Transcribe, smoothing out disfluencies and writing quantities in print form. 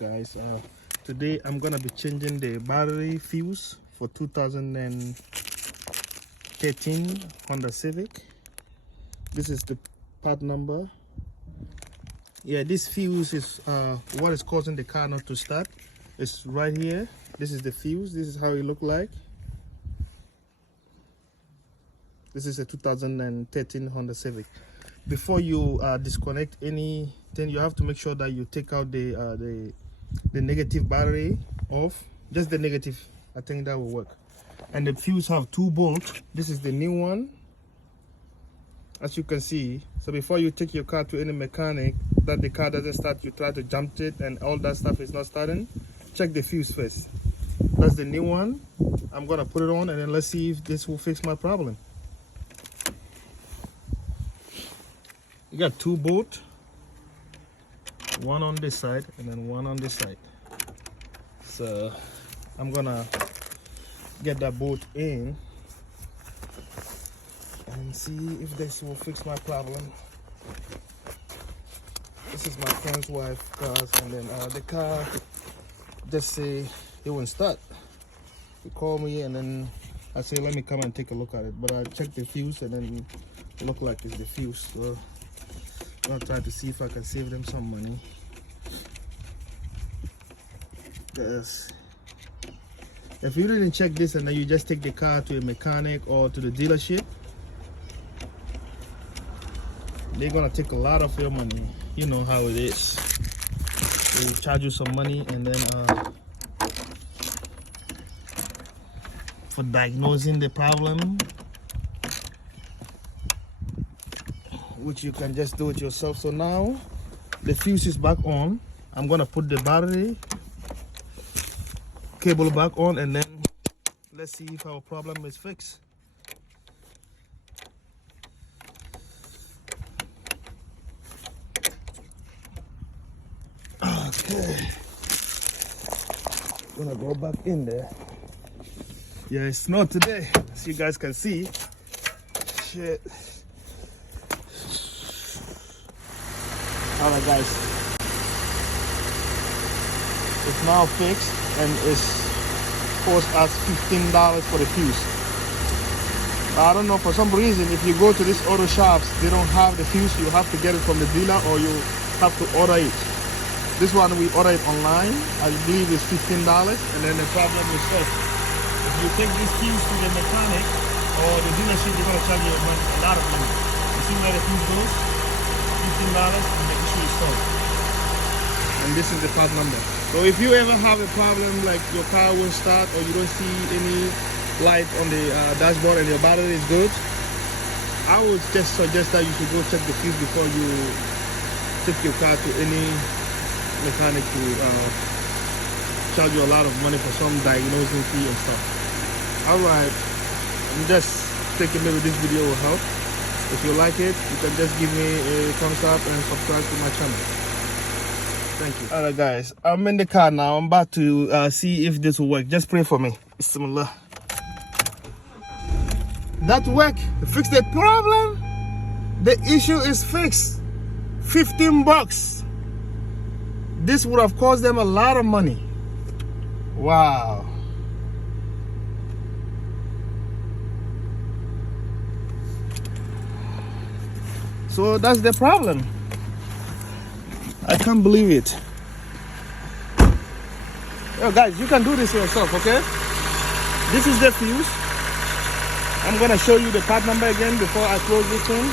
guys, today I'm gonna be changing the battery fuse for 2013 Honda Civic. This is the part number. Yeah, this fuse is what is causing the car not to start. It's right here. This is the fuse. This is how it look like. This is a 2013 Honda Civic. Before you disconnect anything, you have to make sure that you take out the negative battery off. Just the negative. I think that will work. And the fuse have 2 bolts. This is the new one, as you can see. So before you take your car to any mechanic that the car doesn't start, you try to jump it and all that stuff is not starting, check the fuse first. That's the new one. I'm gonna put it on and then let's see if this will fix my problem. You got 2 bolts, one on this side and then one on this side. So I'm gonna get that bolt in and see if this will fix my problem. This is my friend's wife's car, and then the car just say it won't start. He called me and then I say let me come and take a look at it, but I checked the fuse and then it looked like it's the fuse. So I'm gonna try to see if I can save them some money, because if you didn't check this and then you just take the car to a mechanic or to the dealership, they're gonna take a lot of your money. You know how it is. They will charge you some money and then for diagnosing the problem, which you can just do it yourself. So now the fuse is back on. I'm gonna put the battery cable back on and then let's see if our problem is fixed. Okay, gonna go back in there. Yeah, it snowed today, as you guys can see. Shit. Alright guys, it's now fixed and it's cost us $15 for the fuse. I don't know, for some reason if you go to these auto shops, they don't have the fuse. You have to get it from the dealer or you have to order it. This one we order it online. I believe it's $15 and then the problem is solved. If you take this fuse to the mechanic or the dealership, they're gonna charge you a lot of money. You see where the fuse goes? $15 and the issue is solved. And this is the part number. So if you ever have a problem like your car won't start or you don't see any light on the dashboard and your battery is good, I would just suggest that you should go check the fuse before you take your car to any mechanic to charge you a lot of money for some diagnosing fee and stuff. Alright, I'm just thinking maybe this video will help. If you like it, you can just give me a thumbs up and subscribe to my channel. Thank you. Alright guys, I'm in the car now. I'm about to see if this will work. Just pray for me. Bismillah. That work? Fix the problem? The issue is fixed. $15. This would have cost them a lot of money. Wow. So that's the problem. I can't believe it. Yo guys, you can do this yourself, okay? This is the fuse. I'm gonna show you the part number again before I close this one.